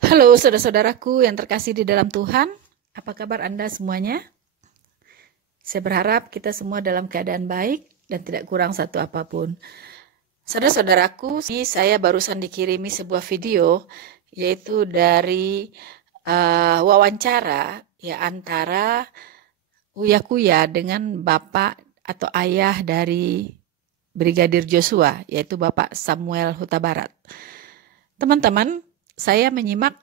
Halo saudara-saudaraku yang terkasih di dalam Tuhan, apa kabar Anda semuanya? Saya berharap kita semua dalam keadaan baik dan tidak kurang satu apapun. Saudara-saudaraku, saya barusan dikirimi sebuah video, yaitu dari wawancara ya antara Uya Kuya dengan bapak atau ayah dari Brigadir Joshua, yaitu Bapak Samuel Huta Barat. Teman-teman, saya menyimak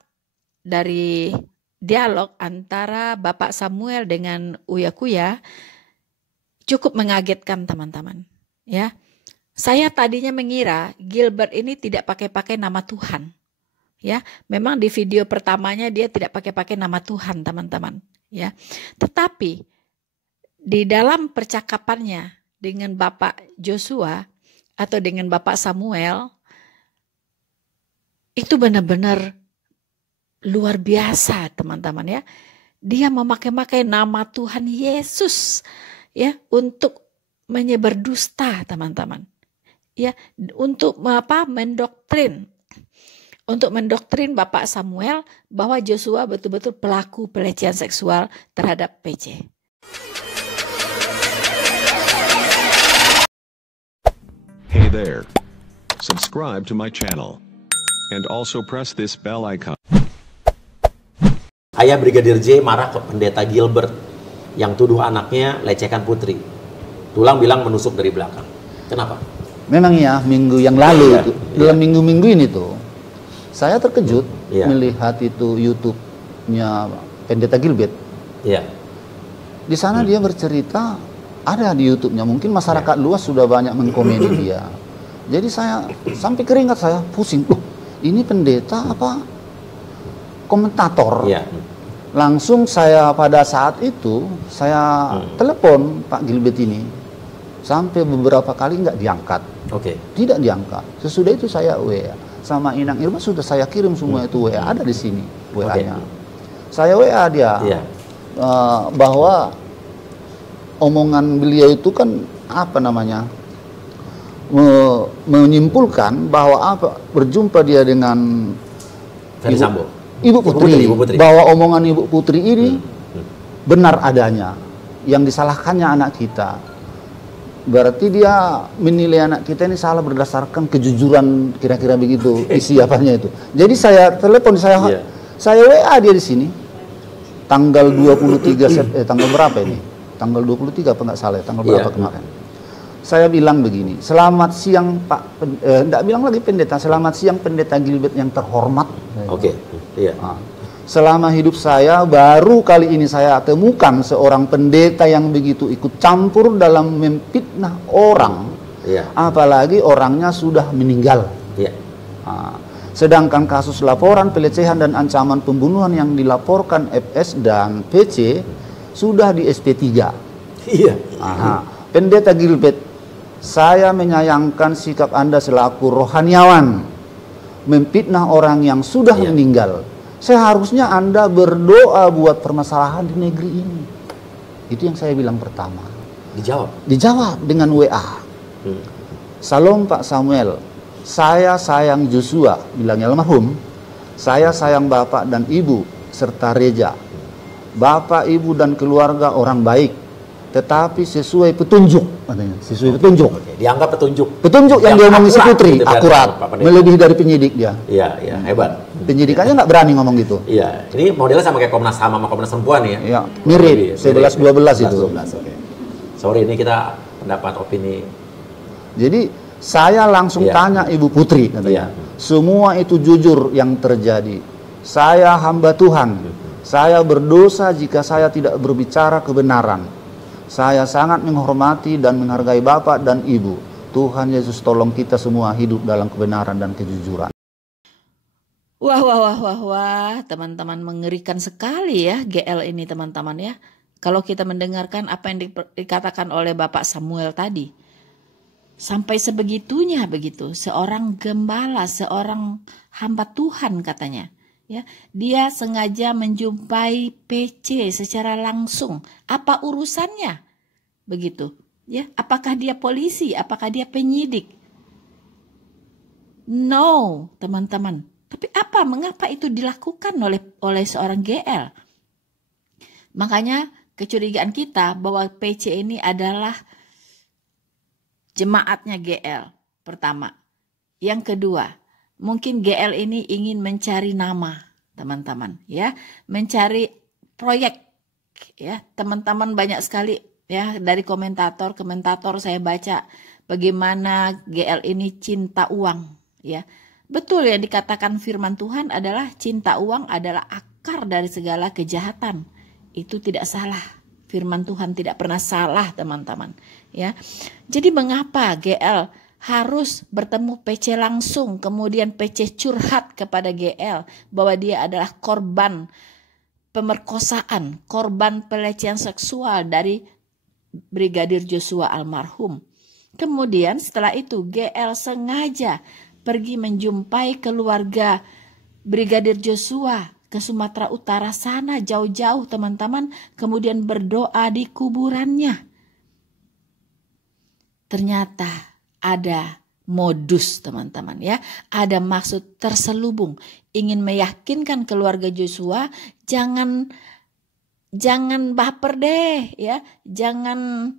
dari dialog antara Bapak Samuel dengan Uya Kuya cukup mengagetkan teman-teman. Ya, saya tadinya mengira Gilbert ini tidak pakai nama Tuhan. Ya, memang di video pertamanya dia tidak pakai nama Tuhan teman-teman. Ya, tetapi di dalam percakapannya dengan Bapak Joshua atau dengan Bapak Samuel itu benar-benar luar biasa teman-teman ya. Dia memakai nama Tuhan Yesus ya untuk menyebar dusta teman-teman. Ya, untuk mendoktrin. Untuk mendoktrin Bapak Samuel bahwa Joshua betul-betul pelaku pelecehan seksual terhadap PC. Hey there. Subscribe to my channel. And also press this bell icon. Ayah Brigadir J marah ke pendeta Gilbert yang tuduh anaknya lecehkan putri. Tulang bilang menusuk dari belakang. Kenapa? Memang ya, minggu yang lalu Iya, dalam minggu-minggu ini tuh saya terkejut Iya. melihat itu YouTube-nya pendeta Gilbert. Iya. Di sana dia bercerita, ada di YouTube-nya, mungkin masyarakat luas sudah banyak mengkomedi dia. Jadi saya sampai keringat, saya pusing. Ini pendeta apa komentator? Iya. Langsung saya pada saat itu saya telepon Pak Gilbert ini, sampai beberapa kali nggak diangkat. Oke. Tidak diangkat. Sesudah itu saya WA sama Inang Irma, sudah saya kirim semua itu WA, ada di sini WA-nya. Saya WA dia bahwa omongan beliau itu kan apa namanya, menyimpulkan bahwa berjumpa dia dengan Ferry Sambo. Ibu Putri, Ibu Putri. bahwa omongan Ibu Putri ini benar adanya, yang disalahkannya anak kita. Berarti dia menilai anak kita ini salah berdasarkan kejujuran, kira-kira begitu isi apanya itu. Jadi saya telepon, saya WA dia di sini tanggal 23 tanggal berapa ini? Tanggal 23 apa nggak salah, tanggal berapa kemarin? Saya bilang begini, selamat siang Pak, enggak bilang lagi pendeta, selamat siang pendeta Gilbert yang terhormat. Oke. Iya. Selama hidup saya, baru kali ini saya temukan seorang pendeta yang begitu ikut campur dalam memfitnah orang, apalagi orangnya sudah meninggal. Iya. Sedangkan kasus laporan pelecehan dan ancaman pembunuhan yang dilaporkan FS dan PC sudah di SP3. Iya. Pendeta Gilbert, saya menyayangkan sikap Anda selaku rohaniawan memfitnah orang yang sudah meninggal. Seharusnya Anda berdoa buat permasalahan di negeri ini. Itu yang saya bilang pertama. Dijawab dengan WA. Salam Pak Samuel, saya sayang Joshua, bilangnya almarhum. Saya sayang Bapak dan Ibu serta Reja. Bapak, Ibu dan keluarga orang baik, tetapi sesuai petunjuk, katanya. Sesuai petunjuk. Dianggap petunjuk. Petunjuk yang dia ngomong si Putri, gitu, akurat, melebihi dari penyidik dia. Iya, hebat. Penyidikannya nggak berani ngomong gitu. Iya, ini modelnya sama kayak Komnas HAM sama Komnas Perempuan ya? Iya, mirip, 11-12 itu. 11, oke. Sorry, ini kita pendapat opini. Jadi saya langsung tanya Ibu Putri, katanya. Semua itu jujur yang terjadi. Saya hamba Tuhan. Saya berdosa jika saya tidak berbicara kebenaran. Saya sangat menghormati dan menghargai Bapak dan Ibu. Tuhan Yesus tolong kita semua hidup dalam kebenaran dan kejujuran. Wah, teman-teman, mengerikan sekali ya GL ini teman-teman ya. Kalau kita mendengarkan apa yang dikatakan oleh Bapak Samuel tadi. Sampai sebegitunya begitu, seorang gembala, seorang hamba Tuhan katanya. Ya, dia sengaja menjumpai PC secara langsung. Apa urusannya? Begitu. Ya, apakah dia polisi? Apakah dia penyidik? No, teman-teman. Tapi mengapa itu dilakukan oleh seorang GL? Makanya kecurigaan kita bahwa PC ini adalah jemaatnya GL pertama. Yang kedua, mungkin GL ini ingin mencari nama, teman-teman, ya, mencari proyek, ya. Teman-teman banyak sekali, ya, dari komentator saya baca bagaimana GL ini cinta uang, ya. Betul yang dikatakan firman Tuhan adalah cinta uang adalah akar dari segala kejahatan. Itu tidak salah. Firman Tuhan tidak pernah salah, teman-teman, ya. Jadi mengapa GL harus bertemu PC langsung, kemudian PC curhat kepada GL bahwa dia adalah korban pemerkosaan, korban pelecehan seksual dari Brigadir Joshua almarhum. Kemudian setelah itu GL sengaja pergi menjumpai keluarga Brigadir Joshua ke Sumatera Utara sana, jauh-jauh, teman-teman, kemudian berdoa di kuburannya. Ternyata ada modus, teman-teman, ya. Ada maksud terselubung, ingin meyakinkan keluarga Joshua jangan baper deh, ya. Jangan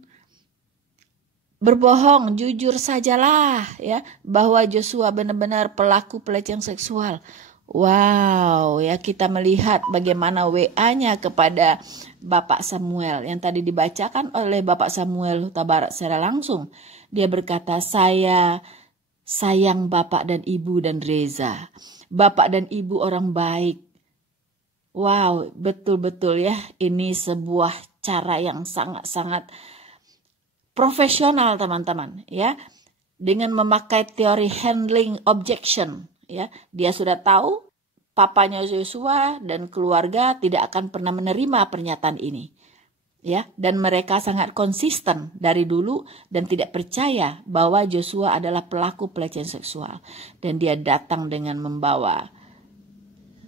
berbohong, jujur sajalah, ya, bahwa Joshua benar-benar pelaku pelecehan seksual. Wow, ya, kita melihat bagaimana WA-nya kepada Bapak Samuel yang tadi dibacakan oleh Bapak Samuel Huta Barat secara langsung. Dia berkata, saya sayang Bapak dan Ibu dan Reza. Bapak dan Ibu orang baik. Wow, betul-betul, ya, ini sebuah cara yang sangat-sangat profesional, teman-teman, ya, dengan memakai teori handling objection. Ya, dia sudah tahu papanya Joshua dan keluarga tidak akan pernah menerima pernyataan ini. Ya, dan mereka sangat konsisten dari dulu dan tidak percaya bahwa Joshua adalah pelaku pelecehan seksual. Dan dia datang dengan membawa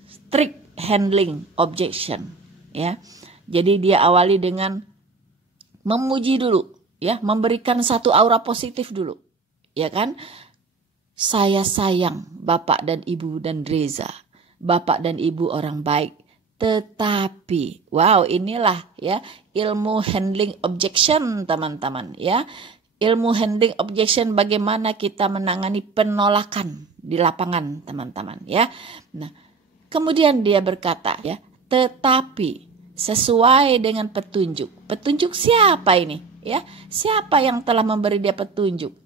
strict handling objection. Ya, jadi dia awali dengan memuji dulu, ya, memberikan satu aura positif dulu, ya kan? Saya sayang Bapak dan Ibu dan Reza. Bapak dan Ibu orang baik. Tetapi, wow, inilah, ya, ilmu handling objection, teman-teman, ya. Ilmu handling objection, bagaimana kita menangani penolakan di lapangan, teman-teman, ya. Nah, kemudian dia berkata, ya, tetapi sesuai dengan petunjuk. Petunjuk siapa ini? Ya, siapa yang telah memberi dia petunjuk?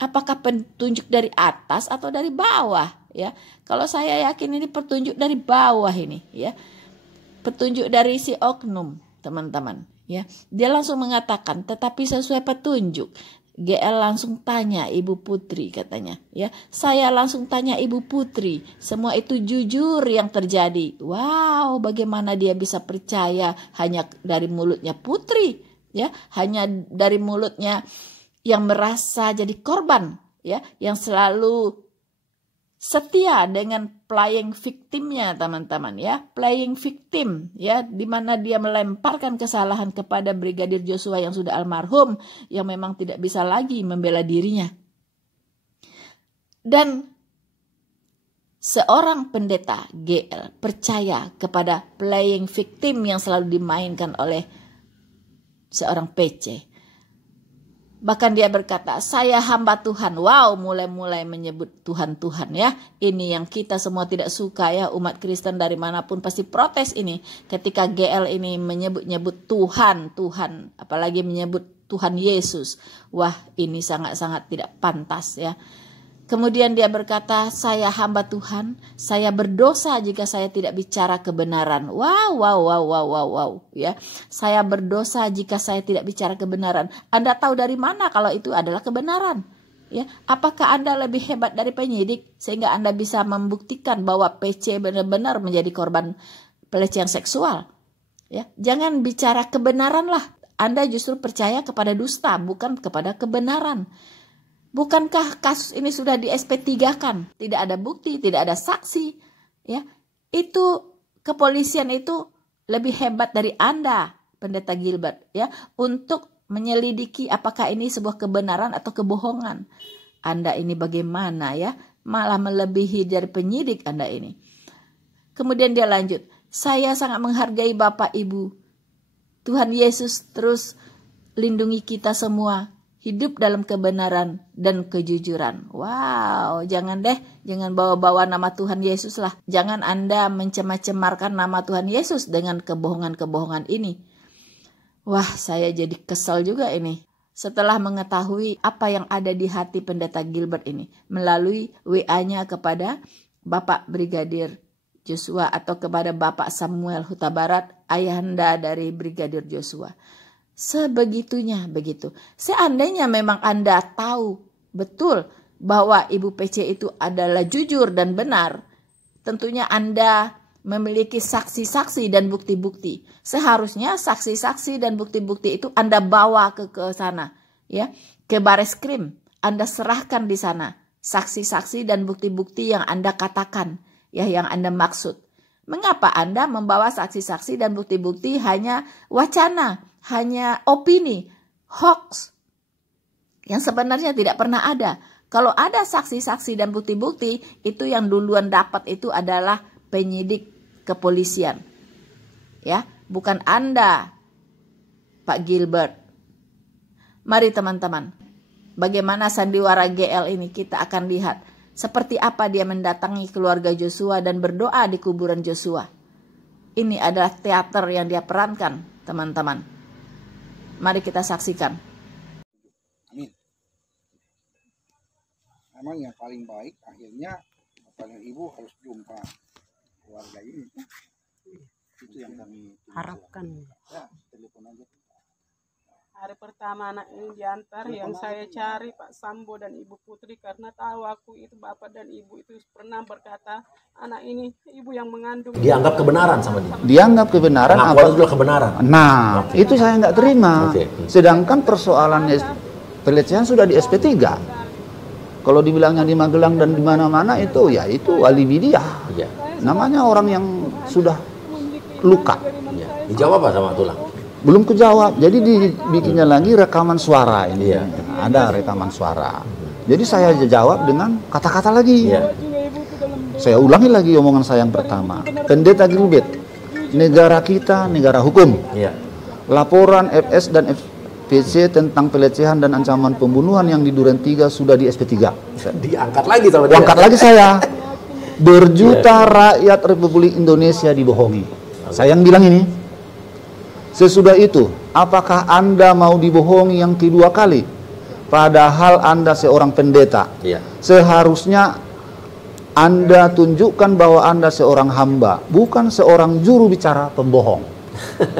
Apakah petunjuk dari atas atau dari bawah, ya? Kalau saya yakin ini petunjuk dari bawah ini, ya. Petunjuk dari si oknum, teman-teman, ya. Dia langsung mengatakan, tetapi sesuai petunjuk. GL langsung tanya Ibu Putri, katanya, ya. Saya langsung tanya Ibu Putri, semua itu jujur yang terjadi. Wow, bagaimana dia bisa percaya hanya dari mulutnya Putri, ya? Hanya dari mulutnya yang merasa jadi korban, ya, yang selalu setia dengan playing victimnya, teman-teman, ya, playing victim, ya, di mana dia melemparkan kesalahan kepada Brigadir Joshua yang sudah almarhum, yang memang tidak bisa lagi membela dirinya. Dan seorang pendeta GL percaya kepada playing victim yang selalu dimainkan oleh seorang PC. Bahkan dia berkata, saya hamba Tuhan. Wow, mulai menyebut Tuhan-Tuhan, ya. Ini yang kita semua tidak suka, ya. Umat Kristen dari manapun pasti protes ini. Ketika GL ini menyebut-nyebut Tuhan, apalagi menyebut Tuhan Yesus. Wah, ini sangat-sangat tidak pantas, ya. Kemudian dia berkata, saya hamba Tuhan, saya berdosa jika saya tidak bicara kebenaran. Wow, ya. Saya berdosa jika saya tidak bicara kebenaran. Anda tahu dari mana kalau itu adalah kebenaran? Ya, apakah Anda lebih hebat dari penyidik sehingga Anda bisa membuktikan bahwa PC benar-benar menjadi korban pelecehan seksual? Ya, jangan bicara kebenaran lah. Anda justru percaya kepada dusta, bukan kepada kebenaran. Bukankah kasus ini sudah di SP3-kan? Tidak ada bukti, tidak ada saksi, ya. Itu kepolisian itu lebih hebat dari Anda, Pendeta Gilbert, ya, untuk menyelidiki apakah ini sebuah kebenaran atau kebohongan. Anda ini bagaimana, ya, malah melebihi dari penyidik Anda ini. Kemudian dia lanjut, saya sangat menghargai Bapak Ibu. Tuhan Yesus terus lindungi kita semua, hidup dalam kebenaran dan kejujuran. Wow, jangan bawa-bawa nama Tuhan Yesus lah. Jangan Anda mencemar-cemarkan nama Tuhan Yesus dengan kebohongan-kebohongan ini. Wah, saya jadi kesal juga ini. Setelah mengetahui apa yang ada di hati Pendeta Gilbert ini, melalui WA-nya kepada Bapak Brigadir Joshua atau kepada Bapak Samuel Huta Barat, ayahanda dari Brigadir Joshua. Sebegitunya begitu. Seandainya memang Anda tahu betul bahwa Ibu PC itu adalah jujur dan benar, tentunya Anda memiliki saksi-saksi dan bukti-bukti. Seharusnya saksi-saksi dan bukti-bukti itu Anda bawa ke sana, ya, ke Bareskrim. Anda serahkan di sana saksi-saksi dan bukti-bukti yang Anda katakan, ya, yang Anda maksud. Mengapa Anda membawa saksi-saksi dan bukti-bukti hanya wacana, hanya opini, hoax yang sebenarnya tidak pernah ada? Kalau ada saksi-saksi dan bukti-bukti, itu yang duluan dapat itu adalah penyidik kepolisian, ya, bukan Anda, Pak Gilbert. Mari teman-teman, bagaimana sandiwara GL ini kita akan lihat seperti apa dia mendatangi keluarga Joshua dan berdoa di kuburan Joshua. Ini adalah teater yang dia perankan, teman-teman. Mari kita saksikan. Amin. Memang yang paling baik akhirnya Bapak dan Ibu harus jumpa keluarga ini. Itu yang kami harapkan. Ya, telepon aja. Hari pertama anak ini diantar, yang saya cari Pak Sambo dan Ibu Putri, karena tahu aku itu Bapak dan Ibu itu pernah berkata anak ini Ibu yang mengandung. Dianggap kebenaran sama dia. Dianggap kebenaran apa? Adalah kebenaran. Nah, itu saya nggak terima. Sedangkan persoalan pelecehan sudah di SP3. Kalau dibilangnya di Magelang dan di mana-mana itu, ya itu alibi dia. Ya. Namanya orang yang sudah luka. Ya. Dijawab apa sama tulang? Belum kejawab, jadi dibikinnya lagi rekaman suara ini. Ya. Ada rekaman suara. Jadi saya jawab dengan kata-kata lagi. Ya. Saya ulangi lagi omongan saya yang pertama. Pendeta Gilbert, negara kita negara hukum. Ya. Laporan FS dan FPC tentang pelecehan dan ancaman pembunuhan yang di Duren 3 sudah di SP3. Diangkat lagi sama dia. Angkat lagi saya. Berjuta rakyat Republik Indonesia dibohongi. Saya yang bilang ini. Sesudah itu, apakah Anda mau dibohongi yang kedua kali? Padahal Anda seorang pendeta. Ya. Seharusnya Anda tunjukkan bahwa Anda seorang hamba, bukan seorang juru bicara pembohong.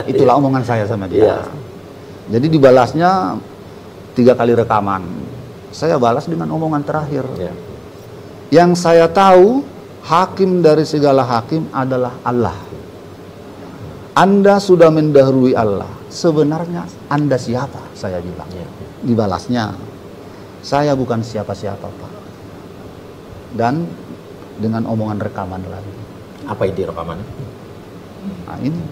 Itulah omongan saya sama dia. Ya. Jadi dibalasnya 3 kali rekaman. Saya balas dengan omongan terakhir. Ya. Yang saya tahu, hakim dari segala hakim adalah Allah. Anda sudah mendahului Allah. Sebenarnya Anda siapa? Saya bilang. Ya. Dibalasnya, saya bukan siapa-siapa, Pak. Dan dengan omongan rekaman lagi. Apa ide rekamannya? Nah ini.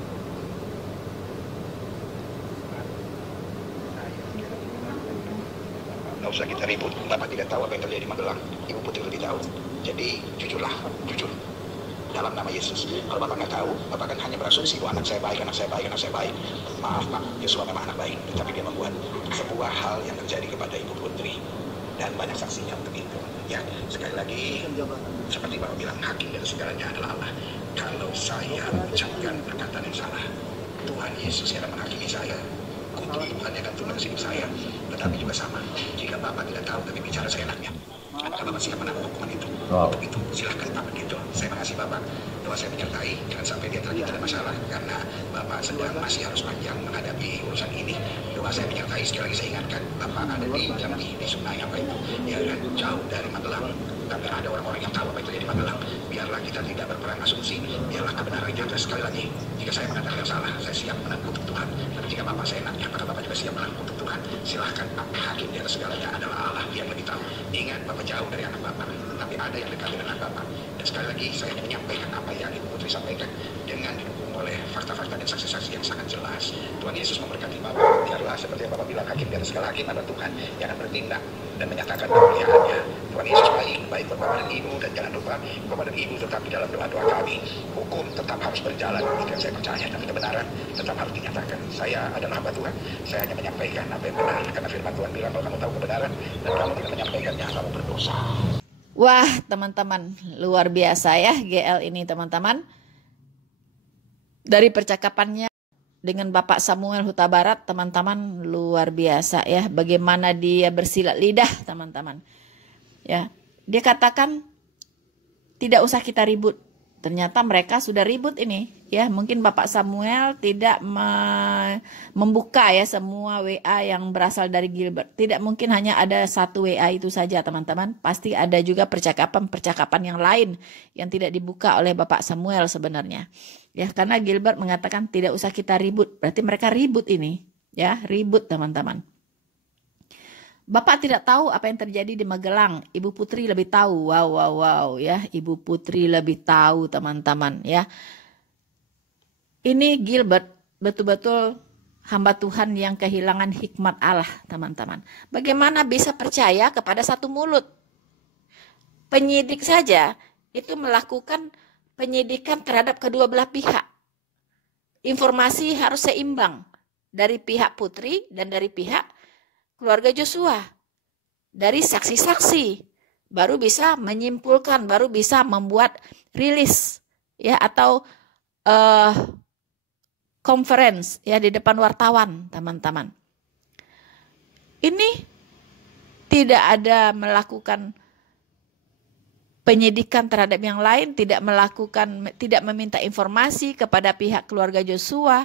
Nggak usah kita ribut. Bapak tidak tahu apa yang terjadi di Magelang. Ibu Putri lebih tahu. Jadi jujurlah, jujur. Dalam nama Yesus. Kalau Bapak nggak tahu, Bapak kan hanya berasumsi bahwa anak saya baik, anak saya baik, anak saya baik. Maaf Pak, Joshua memang anak baik. Tetapi dia membuat sebuah hal yang terjadi kepada Ibu Putri. Dan banyak saksinya untuk itu. Ya, sekali lagi, seperti Bapak bilang, hakim dari segalanya adalah Allah. Kalau saya mengucapkan perkataan yang salah, Tuhan Yesus yang akan menghakimi saya. Kutuk Tuhan yang akan turun hidup saya. Tetapi juga sama, jika Bapak tidak tahu tapi bicara seenaknya, apakah Bapak siap menanggung hukuman itu? Untuk itu, silahkan Pak begitu. Saya makasih Bapak. Doa saya menyertai, jangan sampai dia lagi ada masalah. Karena Bapak sedang masih harus panjang menghadapi urusan ini. Doa saya menyertai, sekali lagi saya ingatkan, Bapak ada di Jambi, di Sungai apa itu. Ya kan, jauh dari Magelang. Tapi ada orang-orang yang tahu apa yang terjadi di Magelang. Biarlah kita tidak berperang asumsi. Biarlah kebenaran nyata. Sekali lagi, jika saya mengatakan yang salah, saya siap menanggung kutuk Tuhan. Tapi jika Bapak saya enaknya, apakah Bapak juga siap menanggung kutuk Tuhan? Silahkan Pak, hakim di atas segalanya adalah Allah yang lebih tahu. Ingat, Bapak jauh dari anak Bapak, tapi ada yang dekat dengan anak Bapak. Dan sekali lagi, saya menyampaikan apa yang Ibu Putri sampaikan dengan didukung oleh fakta-fakta dan saksi-saksi yang sangat jelas. Tuhan Yesus memberkati Bapak. Biarlah seperti yang Bapak bilang, hakim di atas segala hakim adalah Tuhan yang akan bertindak dan menyatakan kemuliaannya. Tuhan Yesus baik baik Bapak dan Ibu, dan jangan lupa Bapak dan Ibu tetap di dalam doa-doa kami. Hukum tetap harus berjalan, itu yang saya percaya, tapi kebenaran tetap harus dinyatakan. Saya adalah hamba Tuhan, saya hanya menyampaikan apa yang benar, karena firman Tuhan bilang kalau kamu tahu kebenaran dan kamu tidak menyampaikannya, kamu berdosa. Wah, teman-teman, luar biasa ya GL ini, teman-teman. Dari percakapannya dengan Bapak Samuel Huta Barat, teman-teman, luar biasa ya, bagaimana dia bersilat lidah, teman-teman. Ya, dia katakan tidak usah kita ribut. Ternyata mereka sudah ribut ini, ya. Mungkin Bapak Samuel tidak membuka ya semua WA yang berasal dari Gilbert. Tidak mungkin hanya ada satu WA itu saja, teman-teman. Pasti ada juga percakapan-percakapan yang lain yang tidak dibuka oleh Bapak Samuel sebenarnya. Ya, karena Gilbert mengatakan tidak usah kita ribut. Berarti mereka ribut ini, ya, ribut, teman-teman. Bapak tidak tahu apa yang terjadi di Magelang. Ibu Putri lebih tahu. Wow, ya. Ibu Putri lebih tahu, teman-teman, ya. Ini Gilbert betul-betul hamba Tuhan yang kehilangan hikmat Allah, teman-teman. Bagaimana bisa percaya kepada satu mulut? Penyidik saja itu melakukan penyidikan terhadap kedua belah pihak. Informasi harus seimbang dari pihak Putri dan dari pihak keluarga Joshua, dari saksi-saksi, baru bisa menyimpulkan, baru bisa membuat rilis, ya, atau conference ya di depan wartawan, teman-teman. Ini tidak ada melakukan penyidikan terhadap yang lain, tidak meminta informasi kepada pihak keluarga Joshua,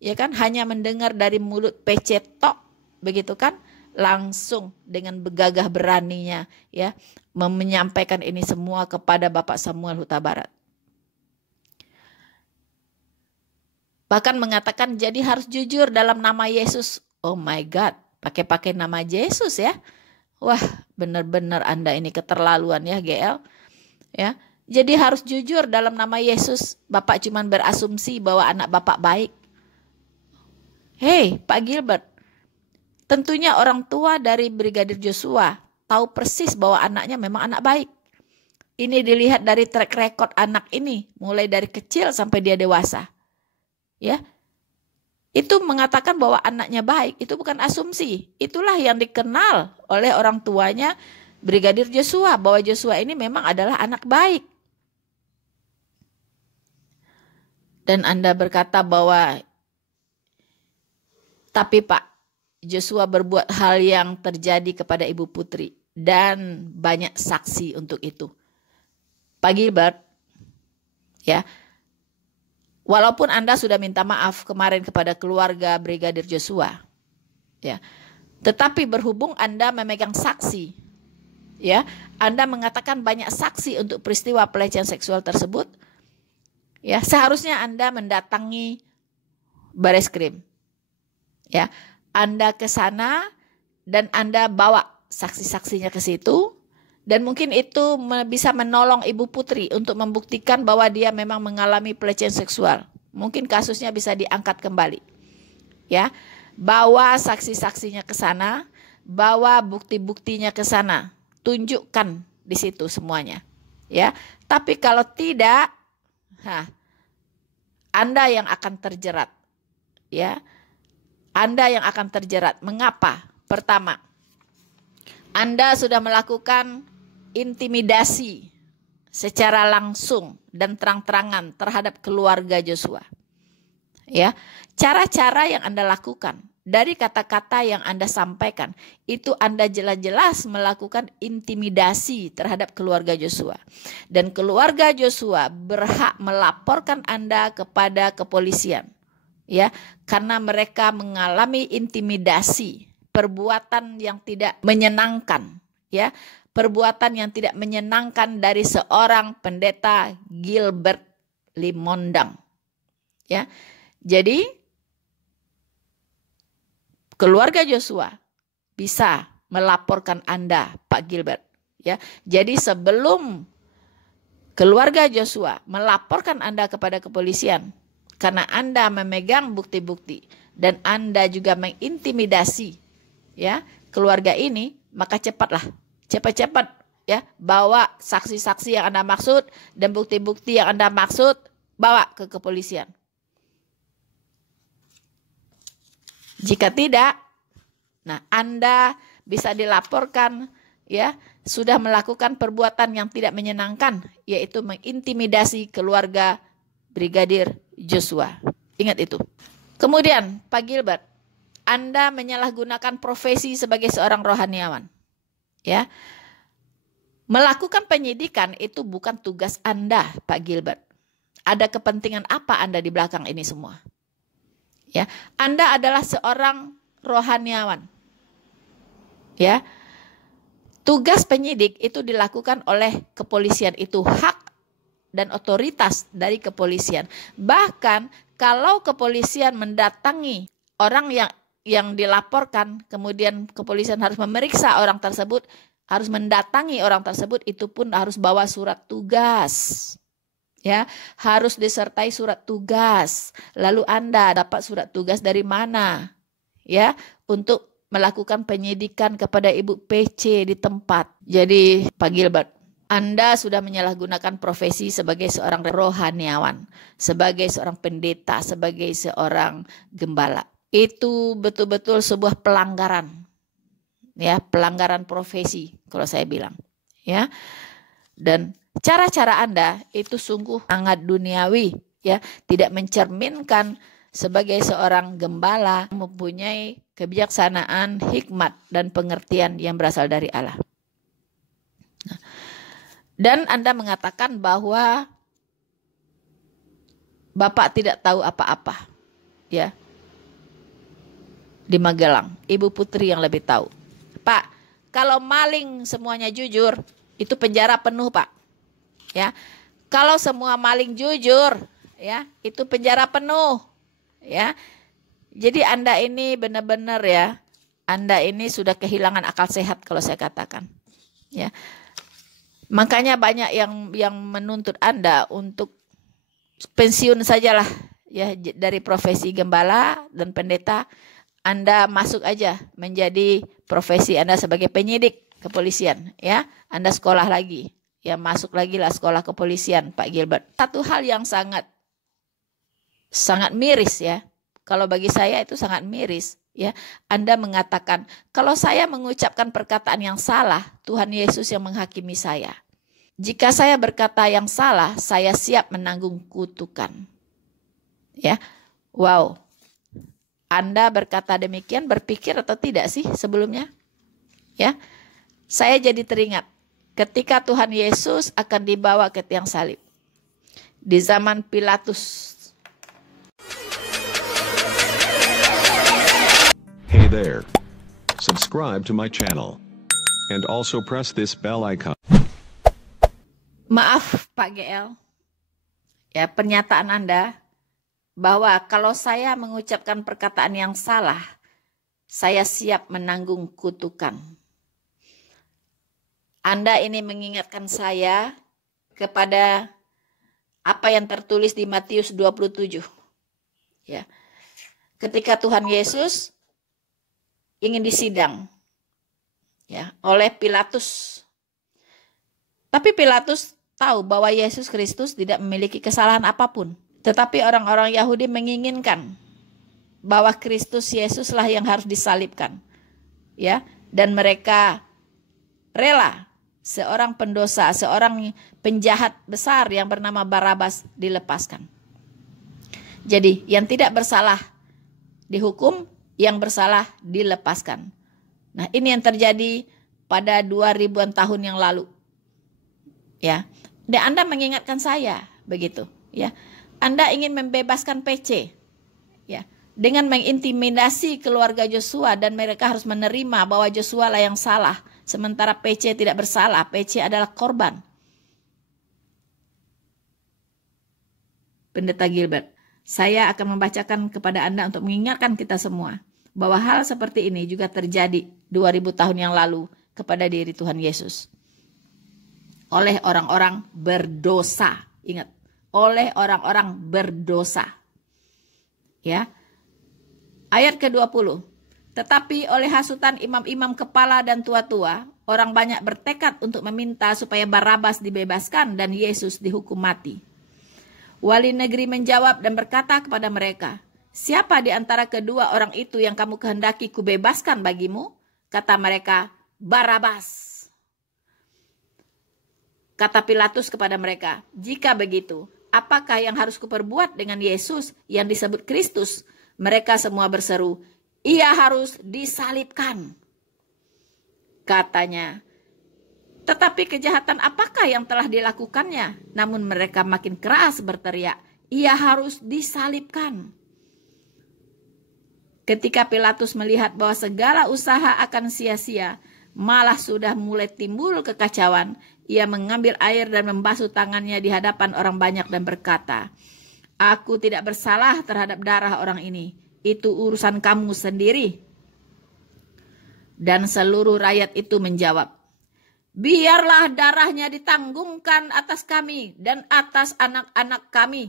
ya kan, hanya mendengar dari mulut PC tok, begitu kan, langsung dengan begagah beraninya ya menyampaikan ini semua kepada Bapak Samuel Huta Barat. Bahkan mengatakan jadi harus jujur dalam nama Yesus. Oh my God, pakai nama Yesus ya. Wah, benar-benar Anda ini keterlaluan ya GL. Ya, jadi harus jujur dalam nama Yesus. Bapak cuma berasumsi bahwa anak Bapak baik. Hei, Pak Gilbert, tentunya orang tua dari Brigadir Joshua tahu persis bahwa anaknya memang anak baik. Ini dilihat dari track record anak ini, mulai dari kecil sampai dia dewasa. Ya, itu mengatakan bahwa anaknya baik, itu bukan asumsi. Itulah yang dikenal oleh orang tuanya Brigadir Joshua, bahwa Joshua ini memang adalah anak baik. Dan Anda berkata bahwa, tapi Pak, Joshua berbuat hal yang terjadi kepada Ibu Putri dan banyak saksi untuk itu. Pak Gilbert, ya, walaupun Anda sudah minta maaf kemarin kepada keluarga Brigadir Joshua, ya, tetapi berhubung Anda memegang saksi, ya, Anda mengatakan banyak saksi untuk peristiwa pelecehan seksual tersebut, ya, seharusnya Anda mendatangi Bareskrim, ya. Anda ke sana dan Anda bawa saksi-saksinya ke situ, dan mungkin itu bisa menolong Ibu Putri untuk membuktikan bahwa dia memang mengalami pelecehan seksual. Mungkin kasusnya bisa diangkat kembali. Ya, bawa saksi-saksinya ke sana, bawa bukti-buktinya ke sana, tunjukkan di situ semuanya. Ya, tapi kalau tidak, Anda yang akan terjerat. Ya. Anda yang akan terjerat. Mengapa? Pertama, Anda sudah melakukan intimidasi secara langsung dan terang-terangan terhadap keluarga Joshua. Ya, cara-cara yang Anda lakukan, dari kata-kata yang Anda sampaikan, itu Anda jelas-jelas melakukan intimidasi terhadap keluarga Joshua. Dan keluarga Joshua berhak melaporkan Anda kepada kepolisian. Ya, karena mereka mengalami intimidasi, perbuatan yang tidak menyenangkan, ya, perbuatan yang tidak menyenangkan dari seorang pendeta Gilbert Limondang, ya. Jadi keluarga Joshua bisa melaporkan Anda, Pak Gilbert, ya. Jadi sebelum keluarga Joshua melaporkan Anda kepada kepolisian, karena Anda memegang bukti-bukti dan Anda juga mengintimidasi, ya, keluarga ini, maka cepat ya, bawa saksi-saksi yang Anda maksud dan bukti-bukti yang Anda maksud, bawa ke kepolisian. Jika tidak, nah Anda bisa dilaporkan ya sudah melakukan perbuatan yang tidak menyenangkan, yaitu mengintimidasi keluarga Brigadir Joshua. Ingat itu. Kemudian Pak Gilbert, Anda menyalahgunakan profesi sebagai seorang rohaniawan. Ya. Melakukan penyidikan itu bukan tugas Anda, Pak Gilbert. Ada kepentingan apa Anda di belakang ini semua? Ya, Anda adalah seorang rohaniawan. Ya. Tugas penyidik itu dilakukan oleh kepolisian, itu hak dan otoritas dari kepolisian. Bahkan kalau kepolisian mendatangi orang yang dilaporkan, kemudian kepolisian harus memeriksa orang tersebut, harus mendatangi orang tersebut, itu pun harus bawa surat tugas. Ya, harus disertai surat tugas. Lalu Anda dapat surat tugas dari mana? Ya, untuk melakukan penyidikan kepada Ibu PC di tempat. Jadi Pak Gilbert, Anda sudah menyalahgunakan profesi sebagai seorang rohaniawan, sebagai seorang pendeta, sebagai seorang gembala. Itu betul-betul sebuah pelanggaran. Ya, pelanggaran profesi kalau saya bilang. Ya. Dan cara-cara Anda itu sungguh sangat duniawi, ya, tidak mencerminkan sebagai seorang gembala mempunyai kebijaksanaan, hikmat, dan pengertian yang berasal dari Allah. Dan Anda mengatakan bahwa Bapak tidak tahu apa-apa, ya, di Magelang. Ibu Putri yang lebih tahu. Pak, kalau maling semuanya jujur, itu penjara penuh, Pak. Ya, kalau semua maling jujur, ya, itu penjara penuh, ya. Jadi Anda ini benar-benar ya, Anda ini sudah kehilangan akal sehat kalau saya katakan. Ya. Makanya banyak yang menuntut Anda untuk pensiun sajalah ya dari profesi gembala dan pendeta. Anda masuk aja menjadi profesi Anda sebagai penyidik kepolisian, ya. Anda sekolah lagi. Ya, masuk lagi lah sekolah kepolisian, Pak Gilbert. Satu hal yang sangat miris ya. Kalau bagi saya itu sangat miris, ya. Anda mengatakan, kalau saya mengucapkan perkataan yang salah, Tuhan Yesus yang menghakimi saya. Jika saya berkata yang salah, saya siap menanggung kutukan. Ya. Wow. Anda berkata demikian, berpikir atau tidak sih sebelumnya? Ya. Saya jadi teringat ketika Tuhan Yesus akan dibawa ke tiang salib. Di zaman Pilatus. Hey there. Subscribe to my channel. And also press this bell icon. Maaf Pak GL. Ya, pernyataan Anda bahwa kalau saya mengucapkan perkataan yang salah, saya siap menanggung kutukan. Anda ini mengingatkan saya kepada apa yang tertulis di Matius 27. Ya. Ketika Tuhan Yesus ingin disidang ya oleh Pilatus. Tapi Pilatus tahu bahwa Yesus Kristus tidak memiliki kesalahan apapun. Tetapi orang-orang Yahudi menginginkan bahwa Kristus Yesuslah yang harus disalibkan. Ya, dan mereka rela seorang pendosa, seorang penjahat besar yang bernama Barabas dilepaskan. Jadi yang tidak bersalah dihukum, yang bersalah dilepaskan. Nah, ini yang terjadi pada 2000-an tahun yang lalu. Ya. Dan Anda mengingatkan saya begitu, ya. Anda ingin membebaskan PC. Ya. Dengan mengintimidasi keluarga Joshua dan mereka harus menerima bahwa Joshua lah yang salah, sementara PC tidak bersalah. PC adalah korban. Pendeta Gilbert, saya akan membacakan kepada Anda untuk mengingatkan kita semua bahwa hal seperti ini juga terjadi 2000 tahun yang lalu kepada diri Tuhan Yesus. Oleh orang-orang berdosa. Ingat, oleh orang-orang berdosa. Ya. Ayat ke-20. Tetapi oleh hasutan imam-imam kepala dan tua-tua, orang banyak bertekad untuk meminta supaya Barabas dibebaskan dan Yesus dihukum mati. Wali negeri menjawab dan berkata kepada mereka, "Siapa di antara kedua orang itu yang kamu kehendaki kubebaskan bagimu?" Kata mereka, "Barabas." Kata Pilatus kepada mereka, "Jika begitu, apakah yang harus kuperbuat dengan Yesus yang disebut Kristus?" Mereka semua berseru, "Ia harus disalibkan." Katanya, "Tetapi kejahatan apakah yang telah dilakukannya?" Namun mereka makin keras berteriak, "Ia harus disalibkan." Ketika Pilatus melihat bahwa segala usaha akan sia-sia, malah sudah mulai timbul kekacauan, ia mengambil air dan membasuh tangannya di hadapan orang banyak dan berkata, "Aku tidak bersalah terhadap darah orang ini. Itu urusan kamu sendiri." Dan seluruh rakyat itu menjawab, "Biarlah darahnya ditanggungkan atas kami dan atas anak-anak kami."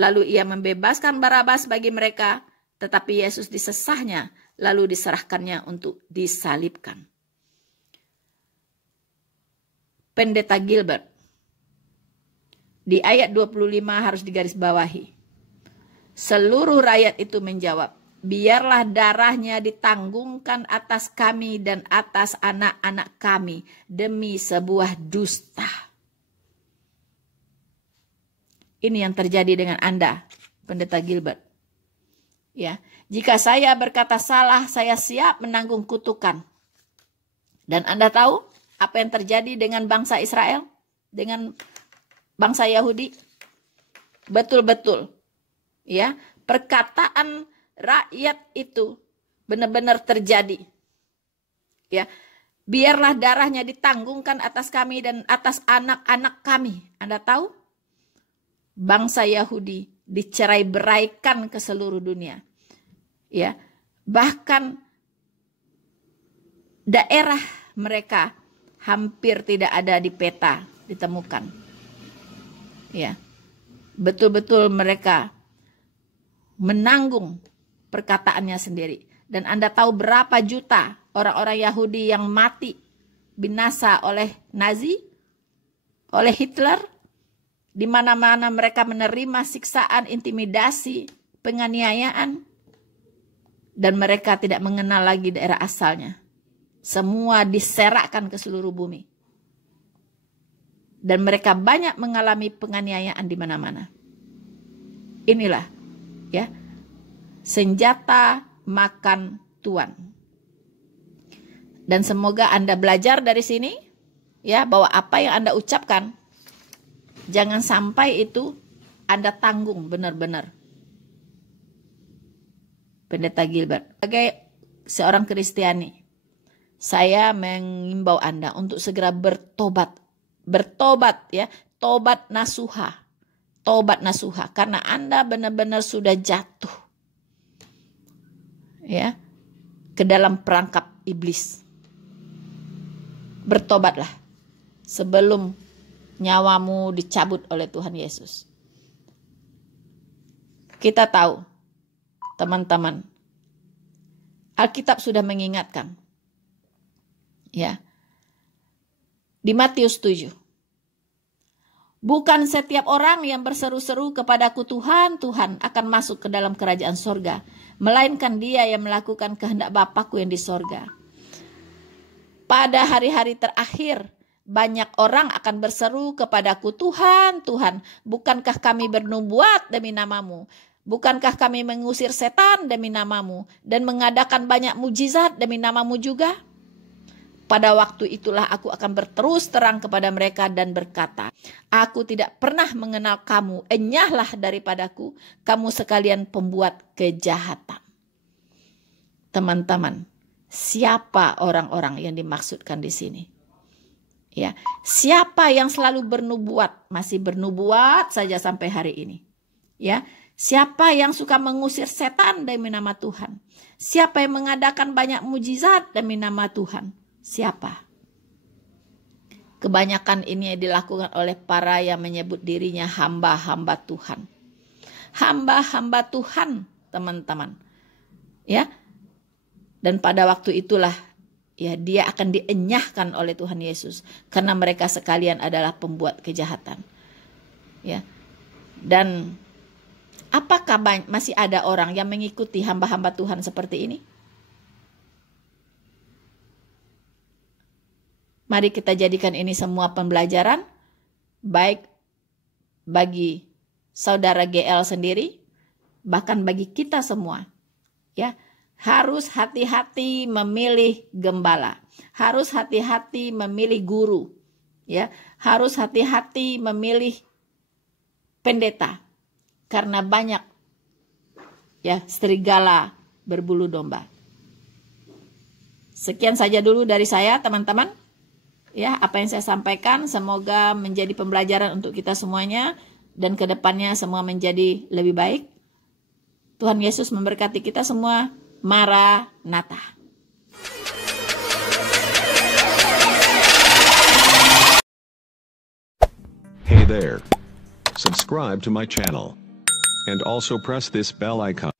Lalu ia membebaskan Barabas bagi mereka, tetapi Yesus disesahnya, lalu diserahkannya untuk disalibkan. Pendeta Gilbert. Di ayat 25 harus digarisbawahi. Seluruh rakyat itu menjawab, "Biarlah darahnya ditanggungkan atas kami dan atas anak-anak kami demi sebuah dusta." Ini yang terjadi dengan Anda, Pendeta Gilbert. Ya, jika saya berkata salah, saya siap menanggung kutukan. Dan Anda tahu apa yang terjadi dengan bangsa Israel? Dengan bangsa Yahudi? Betul-betul. Ya, perkataan rakyat itu benar-benar terjadi. Ya, biarlah darahnya ditanggungkan atas kami dan atas anak-anak kami. Anda tahu? Bangsa Yahudi dicerai-beraikan ke seluruh dunia. Ya, bahkan daerah mereka hampir tidak ada di peta ditemukan. Ya, betul-betul mereka menanggung perkataannya sendiri. Dan Anda tahu berapa juta orang-orang Yahudi yang mati binasa oleh Nazi, oleh Hitler, di mana-mana mereka menerima siksaan, intimidasi, penganiayaan, dan mereka tidak mengenal lagi daerah asalnya. Semua diserakkan ke seluruh bumi. Dan mereka banyak mengalami penganiayaan di mana-mana. Inilah, ya, senjata makan Tuhan. Dan semoga Anda belajar dari sini, ya, bahwa apa yang Anda ucapkan, jangan sampai itu Anda tanggung benar-benar. Pendeta Gilbert, sebagai seorang Kristiani, saya mengimbau Anda untuk segera bertobat. Bertobat, ya, tobat nasuha. Tobat nasuha, karena Anda benar-benar sudah jatuh, ya, ke dalam perangkap iblis. Bertobatlah sebelum nyawamu dicabut oleh Tuhan Yesus. Kita tahu, teman-teman, Alkitab sudah mengingatkan, ya, di Matius 7. "Bukan setiap orang yang berseru-seru kepadaku Tuhan, Tuhan akan masuk ke dalam kerajaan sorga, melainkan dia yang melakukan kehendak Bapakku yang di sorga." Pada hari-hari terakhir, banyak orang akan berseru kepadaku, "Tuhan, Tuhan, bukankah kami bernubuat demi namamu? Bukankah kami mengusir setan demi namamu dan mengadakan banyak mujizat demi namamu juga?" Pada waktu itulah aku akan berterus terang kepada mereka dan berkata, "Aku tidak pernah mengenal kamu, enyahlah daripadaku, kamu sekalian pembuat kejahatan." Teman-teman, siapa orang-orang yang dimaksudkan di sini? Ya, siapa yang selalu bernubuat, masih bernubuat saja sampai hari ini? Ya, siapa yang suka mengusir setan demi nama Tuhan? Siapa yang mengadakan banyak mujizat demi nama Tuhan? Siapa? Kebanyakan ini dilakukan oleh para yang menyebut dirinya hamba-hamba Tuhan. Hamba-hamba Tuhan, teman-teman. Ya. Dan pada waktu itulah ya dia akan dienyahkan oleh Tuhan Yesus karena mereka sekalian adalah pembuat kejahatan. Ya. Dan apakah masih ada orang yang mengikuti hamba-hamba Tuhan seperti ini? Mari kita jadikan ini semua pembelajaran, baik bagi saudara GL sendiri, bahkan bagi kita semua. Ya, harus hati-hati memilih gembala, harus hati-hati memilih guru, ya, harus hati-hati memilih pendeta, karena banyak ya serigala berbulu domba. Sekian saja dulu dari saya, teman-teman. Ya, apa yang saya sampaikan semoga menjadi pembelajaran untuk kita semuanya dan kedepannya semua menjadi lebih baik. Tuhan Yesus memberkati kita semua. Maranatha. Hey there. Subscribe to my channel. And also press this bell icon.